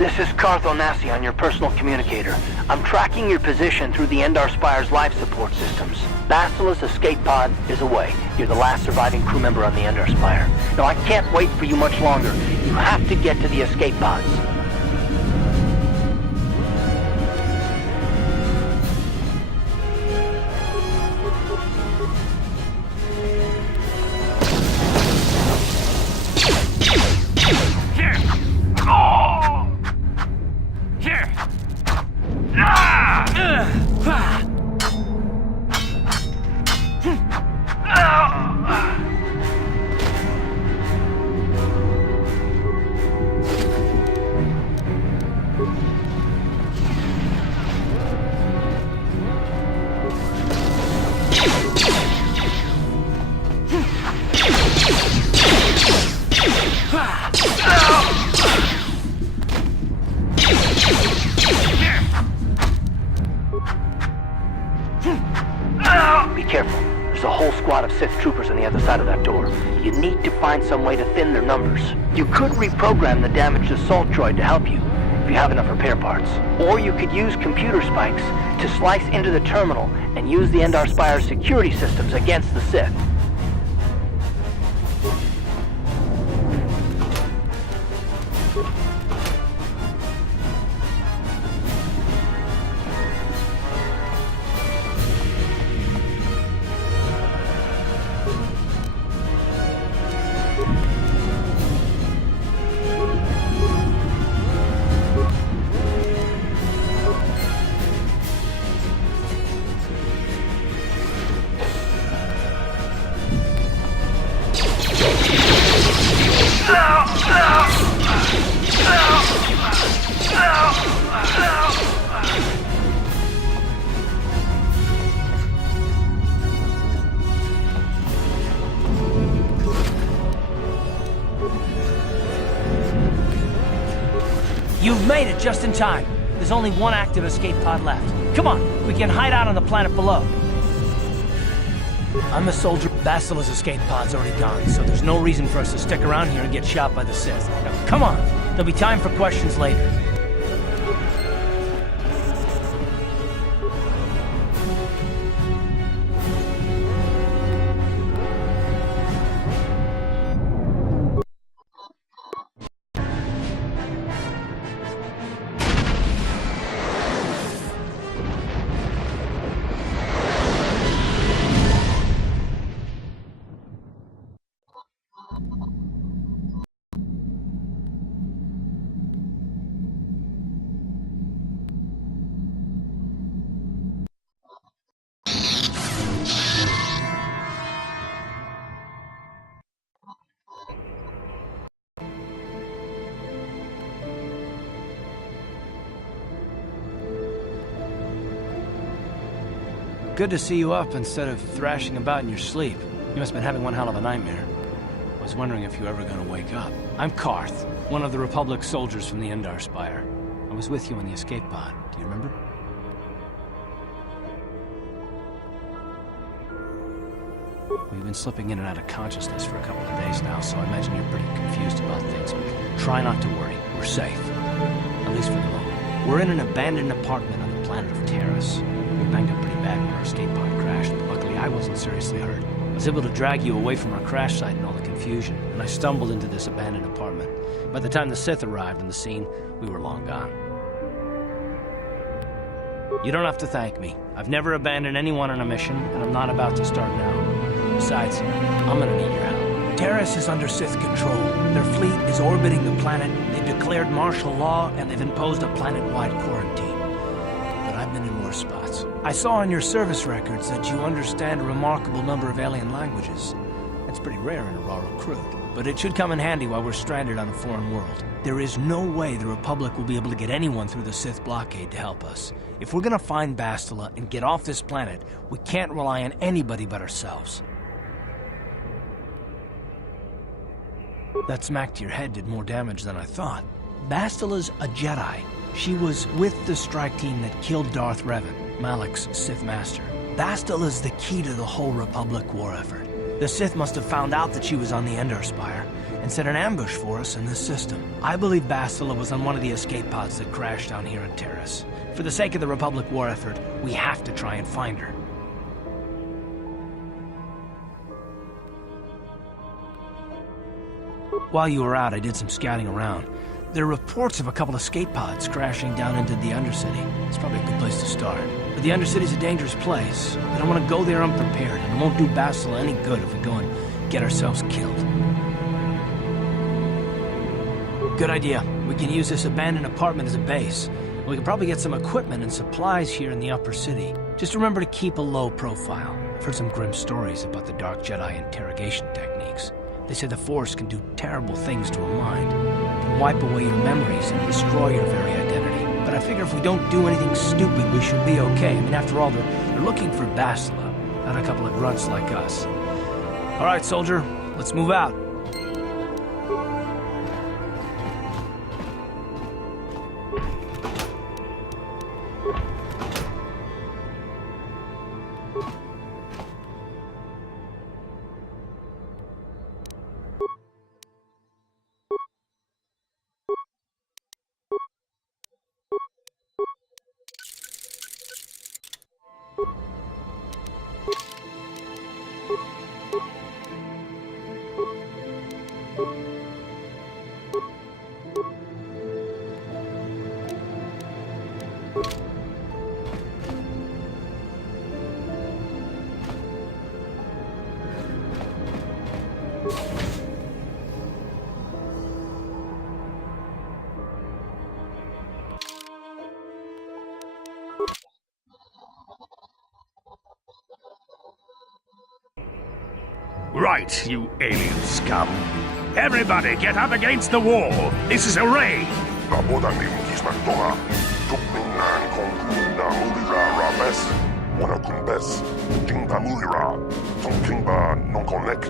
This is Carthonasi on your personal communicator. I'm tracking your position through the Endar Spire's life support systems. Bastila's escape pod is away. You're the last surviving crew member on the Endar Spire. Now, I can't wait for you much longer. You have to get to the escape pods. Be careful. There's a whole squad of Sith troopers on the other side of that door. You need to find some way to thin their numbers. You could reprogram the damaged assault droid to help you, if you have enough repair parts. Or you could use computer spikes to slice into the terminal and use the Endar Spire's security systems against the Sith. You've made it just in time. There's only one active escape pod left. Come on, we can hide out on the planet below. I'm a soldier. Bastila's escape pod's already gone, so there's no reason for us to stick around here and get shot by the Sith. Now, come on, there'll be time for questions later. Good to see you up instead of thrashing about in your sleep. You must have been having one hell of a nightmare. I was wondering if you were ever going to wake up. I'm Karth, one of the Republic soldiers from the Endar Spire. I was with you in the escape pod. Do you remember? We've been slipping in and out of consciousness for a couple of days now, so I imagine you're pretty confused about things, but try not to worry. We're safe. At least for the moment. We're in an abandoned apartment on the planet of Terrace. We banged up pretty bad when our escape pod crashed, but luckily I wasn't seriously hurt. I was able to drag you away from our crash site and all the confusion, and I stumbled into this abandoned apartment. By the time the Sith arrived on the scene, we were long gone. You don't have to thank me. I've never abandoned anyone on a mission, and I'm not about to start now. Besides, I'm gonna need your help. Terrace is under Sith control. Their fleet is orbiting the planet, they've declared martial law, and they've imposed a planet-wide quarantine. But I've been in worse spots. I saw on your service records that you understand a remarkable number of alien languages. That's pretty rare in a raw recruit, but it should come in handy while we're stranded on a foreign world. There is no way the Republic will be able to get anyone through the Sith blockade to help us. If we're gonna find Bastila and get off this planet, we can't rely on anybody but ourselves. That smack to your head did more damage than I thought. Bastila's a Jedi. She was with the strike team that killed Darth Revan, Malak's Sith Master. Bastila's the key to the whole Republic war effort. The Sith must have found out that she was on the Endor Spire and set an ambush for us in this system. I believe Bastila was on one of the escape pods that crashed down here in Terrace. For the sake of the Republic war effort, we have to try and find her. While you were out, I did some scouting around. There are reports of a couple of escape pods crashing down into the Undercity. It's probably a good place to start. But the Undercity's a dangerous place. I don't want to go there unprepared, and it won't do Bastila any good if we go and get ourselves killed. Good idea. We can use this abandoned apartment as a base. We can probably get some equipment and supplies here in the upper city. Just remember to keep a low profile. I've heard some grim stories about the Dark Jedi interrogation techniques. They say the Force can do terrible things to a mind. It can wipe away your memories and destroy your very identity. But I figure if we don't do anything stupid, we should be okay. I mean, after all, they're looking for Bastila, not a couple of grunts like us. All right, soldier, let's move out. Right, you alien scum. Everybody get up against the wall. This is a raid. Rabodanim kismantonga. Tukminnan konguna mulira rabes. Wanakumbes. Jingba mulira. Tongkingba nonkonek.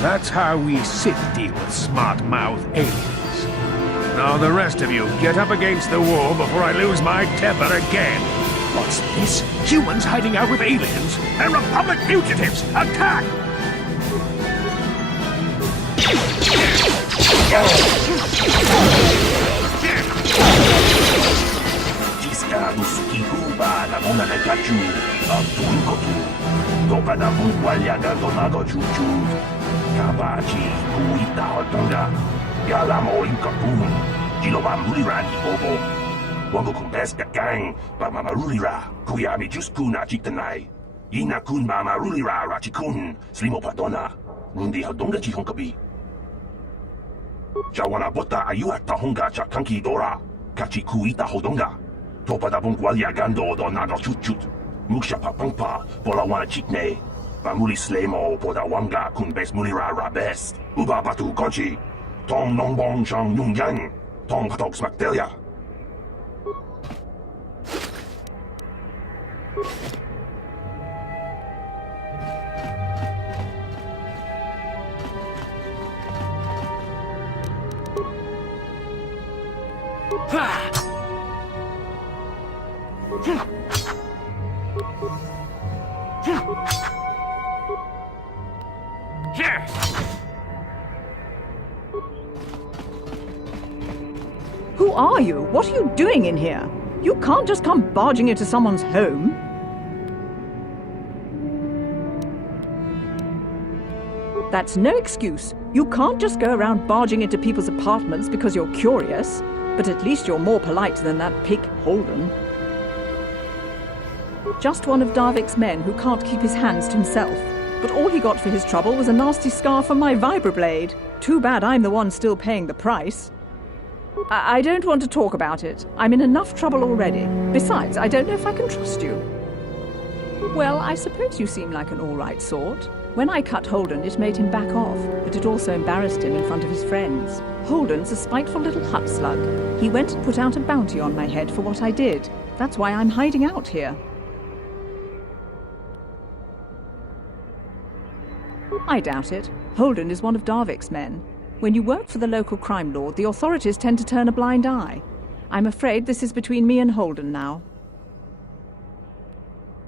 That's how we Sith deal with smart-mouth aliens. Now the rest of you, get up against the wall before I lose my temper again. What's this? Humans hiding out with aliens? They're Republic fugitives! Attack! Wango kumbes gang, ba mamarulira, kuyami juskuna chitanai. Ina kun mamarulira rachikun, slimo padona, rundi hadonga chihonkabi. Jawana bota ayua tahonga chakanki dora, kachi kuita hodonga. Topada bungwalia gando donado chuchut, muksha papangpa, pola wana chitne. Bamuli slemo poda wanga kumbes mulira rabes, uba batu konchi. Tong nongbong shang yung yang, tong patok smaktelia. Who are you? What are you doing in here? You can't just come barging into someone's home. That's no excuse. You can't just go around barging into people's apartments because you're curious. But at least you're more polite than that pig Holden. Just one of Darvik's men who can't keep his hands to himself. But all he got for his trouble was a nasty scar from my vibroblade. Too bad I'm the one still paying the price. I don't want to talk about it. I'm in enough trouble already. Besides, I don't know if I can trust you. Well, I suppose you seem like an all-right sort. When I cut Holden, it made him back off, but it also embarrassed him in front of his friends. Holden's a spiteful little hut slug. He went and put out a bounty on my head for what I did. That's why I'm hiding out here. I doubt it. Holden is one of Darvik's men. When you work for the local crime lord, the authorities tend to turn a blind eye. I'm afraid this is between me and Holden now.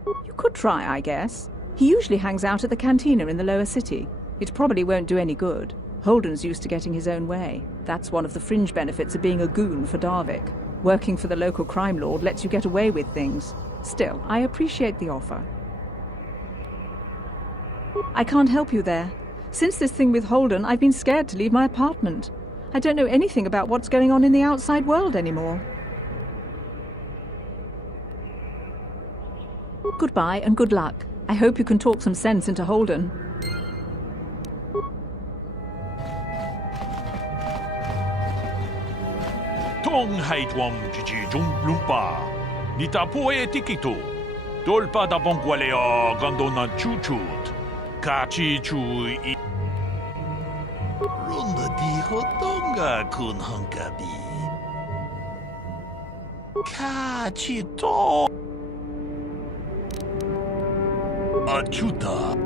You could try, I guess. He usually hangs out at the cantina in the lower city. It probably won't do any good. Holden's used to getting his own way. That's one of the fringe benefits of being a goon for Darvik. Working for the local crime lord lets you get away with things. Still, I appreciate the offer. I can't help you there. Since this thing with Holden, I've been scared to leave my apartment. I don't know anything about what's going on in the outside world anymore. Goodbye and good luck. I hope you can talk some sense into Holden. Tong haitwam jijijum lumpa. Nita poe tikito. Dolpa da bongwaleo gandona chuchut. Kachi chui. Runda di hotonga kun hunkabi. Kachi to. Achuta.